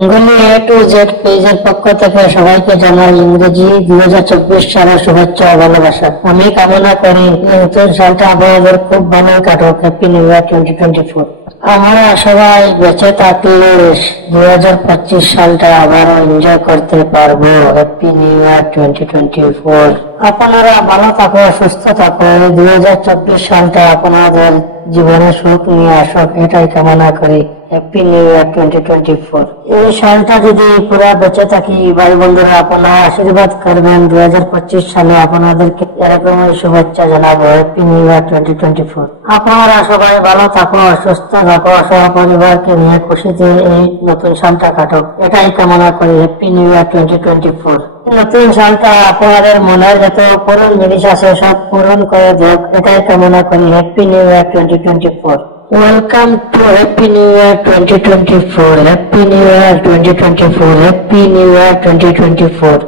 Bengali A to Z পেজের পক্ষ থেকে সবাইকে জানাই ইংরেজি 2024 সালের শুভেচ্ছা ও ভালোবাসা। আমি কামনা করি নতুন সালটা আপনাদের খুব ভালো কাটুক। Happy new year 2024। আমরা সবাই বেঁচে থাকলে 2025 সালটা আবার এনজয় করতে পারবো। Happy new year 2024। আপনারা ভালো থাকো, সুস্থ থাকো। 2024 সালটা আপনাদের জীবনে সুখ নিয়ে আসুক, এটাই কামনা করি। Happy new year 2024। এই সালটা যদি পুরা বেঁচে থাকি, ভাই বন্ধুরা আপনারা আশীর্বাদ করবেন। 2025 সালে আপনাদেরকে এরকমই শুভেচ্ছা জানাবো। Happy new year 2024। আপনারা সবাই ভালো থাকো, সুস্থ থাকো, সহপরিবারকে নিয়ে খুশিতে এই নতুন সালটা কাটুক, এটাই কামনা করি। Happy new year 2024। নতুন সালটা আপনাদের মনের যত পূরণ জিনিস আছে সব পূরণ করে দেখ, এটাই কামনা করি। Happy new year 2024। Welcome to happy new year 2024। Happy new year 2024। Happy new year 2024।